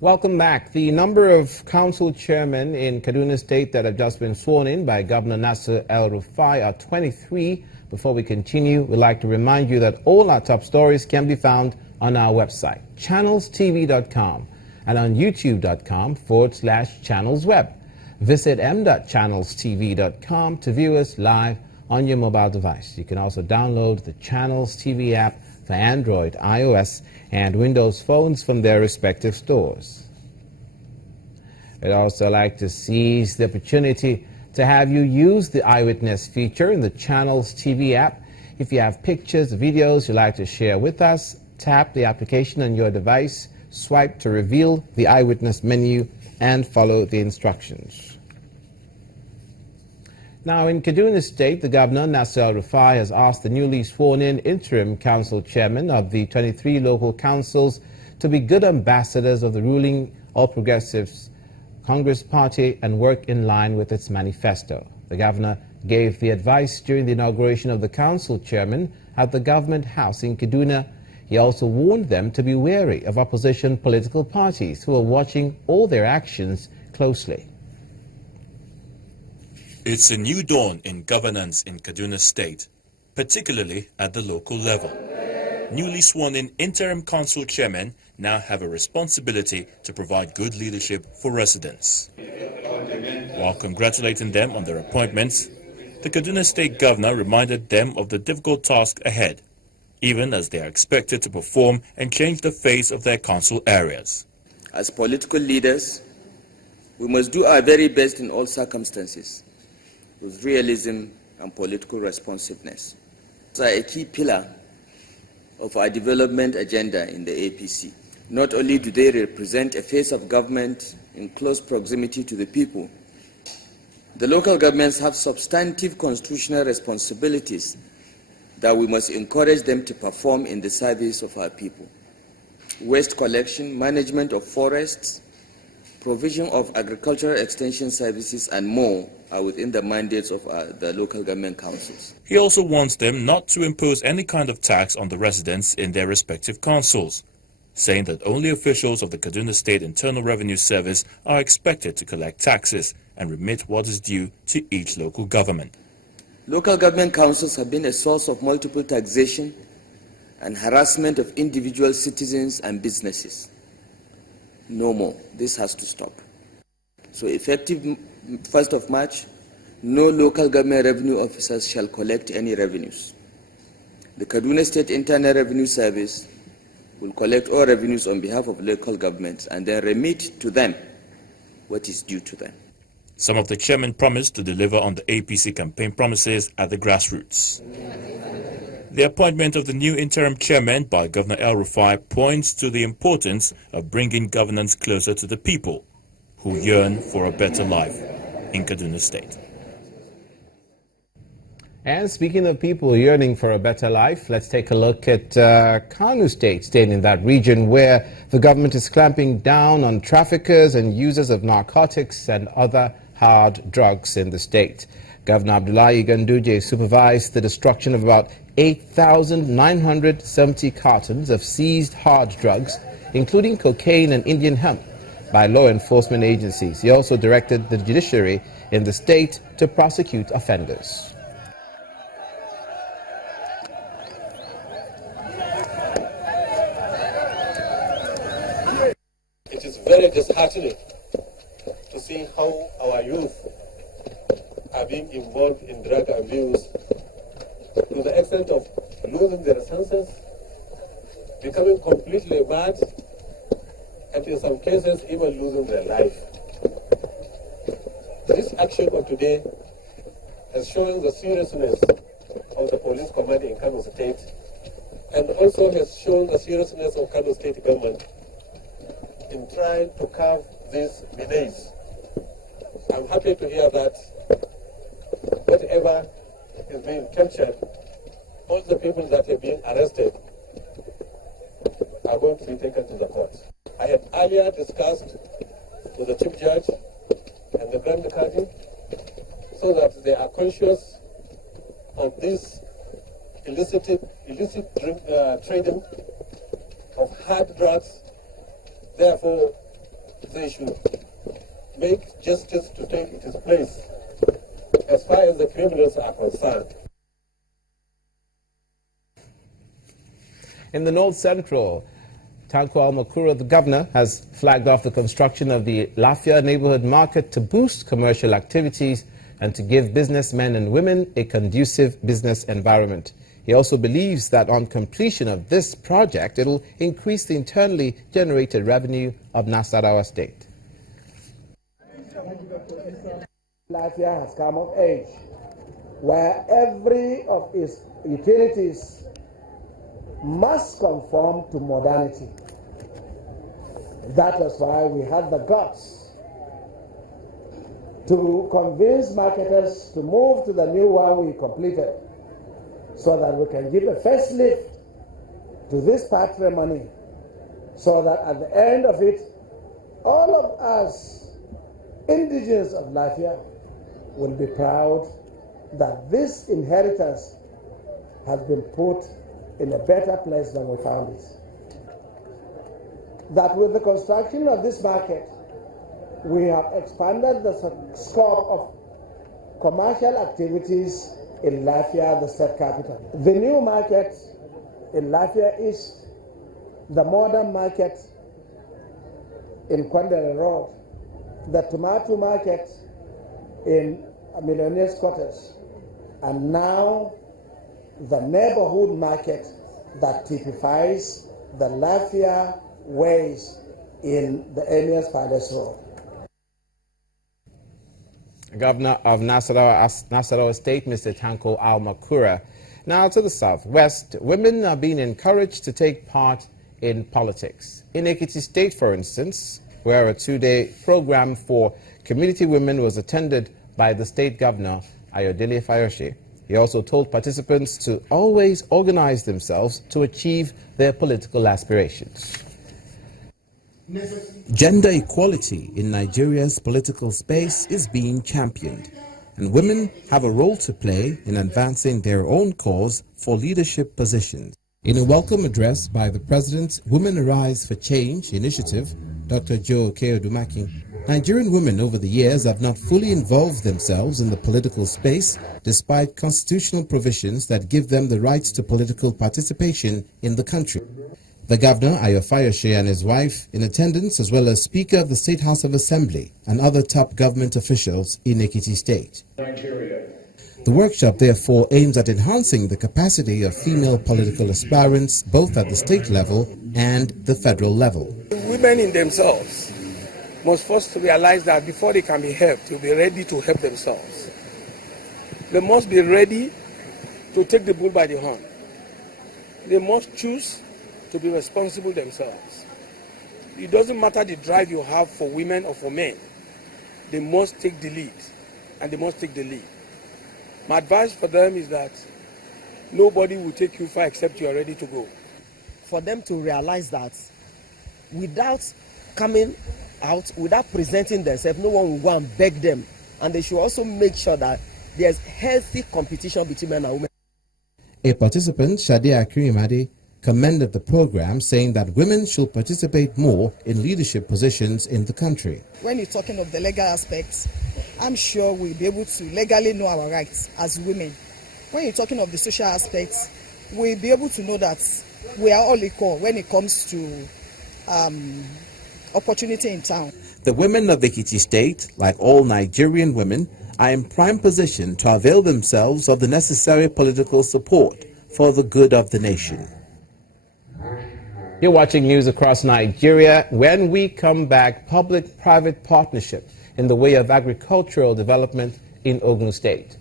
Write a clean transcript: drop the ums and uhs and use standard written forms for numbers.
Welcome back. The number of council chairmen in Kaduna State that have just been sworn in by Governor Nasser El-Rufai are 23. Before we continue, we'd like to remind you that all our top stories can be found on our website, channelstv.com, and on youtube.com/channelsweb. Visit m.channelstv.com to view us live on your mobile device. You can also download the Channels TV app for Android, iOS, and Windows phones from their respective stores. We'd also like to seize the opportunity to have you use the Eyewitness feature in the Channels TV app. If you have pictures, videos you'd like to share with us, tap the application on your device, swipe to reveal the Eyewitness menu, and follow the instructions. Now, in Kaduna State, the Governor, Nasser El-Rufai, has asked the newly sworn-in interim council chairmen of the 23 local councils to be good ambassadors of the ruling All Progressives Congress Party and work in line with its manifesto. The Governor gave the advice during the inauguration of the council chairmen at the Government House in Kaduna. He also warned them to be wary of opposition political parties who are watching all their actions closely. It's a new dawn in governance in Kaduna State, particularly at the local level. Newly sworn-in interim council chairmen now have a responsibility to provide good leadership for residents. While congratulating them on their appointments, the Kaduna State Governor reminded them of the difficult task ahead, even as they are expected to perform and change the face of their council areas. As political leaders, we must do our very best in all circumstances, with realism and political responsiveness. These are a key pillar of our development agenda in the APC. Not only do they represent a face of government in close proximity to the people, the local governments have substantive constitutional responsibilities that we must encourage them to perform in the service of our people. Waste collection, management of forests, provision of agricultural extension services, and more are within the mandates of the local government councils. He also wants them not to impose any kind of tax on the residents in their respective councils, saying that only officials of the Kaduna State Internal Revenue Service are expected to collect taxes and remit what is due to each local government. Local government councils have been a source of multiple taxation and harassment of individual citizens and businesses. No more. This has to stop. So effective 1st of March, no local government revenue officers shall collect any revenues. The Kaduna State Internal Revenue Service will collect all revenues on behalf of local governments and then remit to them what is due to them. Some of the chairmen promised to deliver on the APC campaign promises at the grassroots. The appointment of the new interim chairman by Governor El-Rufai points to the importance of bringing governance closer to the people who yearn for a better life in Kaduna State. And speaking of people yearning for a better life, let's take a look at Kano State, staying in that region where the government is clamping down on traffickers and users of narcotics and other hard drugs in the state. Governor Abdullahi Ganduje supervised the destruction of about 8,970 cartons of seized hard drugs, including cocaine and Indian hemp, by law enforcement agencies. He also directed the judiciary in the state to prosecute offenders. It is very disheartening to see how our youth are being involved in drug abuse to the extent of losing their senses, becoming completely mad, and in some cases even losing their life. This action of today has shown the seriousness of the police command in Kano State, and also has shown the seriousness of Kano State government in trying to curb this menace. I'm happy to hear that whatever is being captured, all the people that have been arrested are going to be taken to the court. I had earlier discussed with the Chief Judge and the Grand Cadi so that they are conscious of this illicit trading of hard drugs. Therefore, they should make justice to take its place as far as the criminals are concerned. In the North Central, Tanko Almakura, the governor, has flagged off the construction of the Lafia neighborhood market to boost commercial activities and to give businessmen and women a conducive business environment. He also believes that on completion of this project, it will increase the internally generated revenue of Nasarawa State. Lafia has come of age, where every of its utilities must conform to modernity. That was why we had the guts to convince marketers to move to the new one we completed, so that we can give a facelift to this patrimony, so that at the end of it, all of us indigenous of Lafia will be proud that this inheritance has been put in a better place than we found it. That with the construction of this market, we have expanded the scope of commercial activities in Lafia, the state capital. The new market in Lafia East, the modern market in Kwandere Road, the tomato market in Millionaire's Quarters, and now the neighborhood market that typifies the Lafia ways in the Emir's Palace Road. Governor of Nasarawa State, Mr. Tanko Almakura. Now to the southwest, women are being encouraged to take part in politics. In Ekiti State, for instance, where a two-day program for community women was attended by the state governor, Ayodele Fayose. He also told participants to always organize themselves to achieve their political aspirations. Gender equality in Nigeria's political space is being championed, and women have a role to play in advancing their own cause for leadership positions. In a welcome address by the President's Women Arise for Change initiative, Dr. Joe Keodumaki, Nigerian women over the years have not fully involved themselves in the political space despite constitutional provisions that give them the rights to political participation in the country. The governor, Ayo Fayose, and his wife in attendance, as well as Speaker of the State House of Assembly and other top government officials in Ekiti State. The workshop, therefore, aims at enhancing the capacity of female political aspirants both at the state level and the federal level. Women in themselves must first realize that before they can be helped, they'll be ready to help themselves. They must be ready to take the bull by the horn. They must choose to be responsible themselves. It doesn't matter the drive you have for women or for men. They must take the lead, and they must take the lead. My advice for them is that nobody will take you far except you are ready to go. For them to realize that without coming out, without presenting themselves, no one will go and beg them. And they should also make sure that there's healthy competition between men and women. A participant, Shadia Akirimade, commended the program, saying that women should participate more in leadership positions in the country. When you're talking of the legal aspects, I'm sure we'll be able to legally know our rights as women. When you're talking of the social aspects, we'll be able to know that we are all equal when it comes to opportunity in town. The women of Ekiti State, like all Nigerian women, are in prime position to avail themselves of the necessary political support for the good of the nation. You're watching news across Nigeria. When we come back, public-private partnership in the way of agricultural development in Ogun State.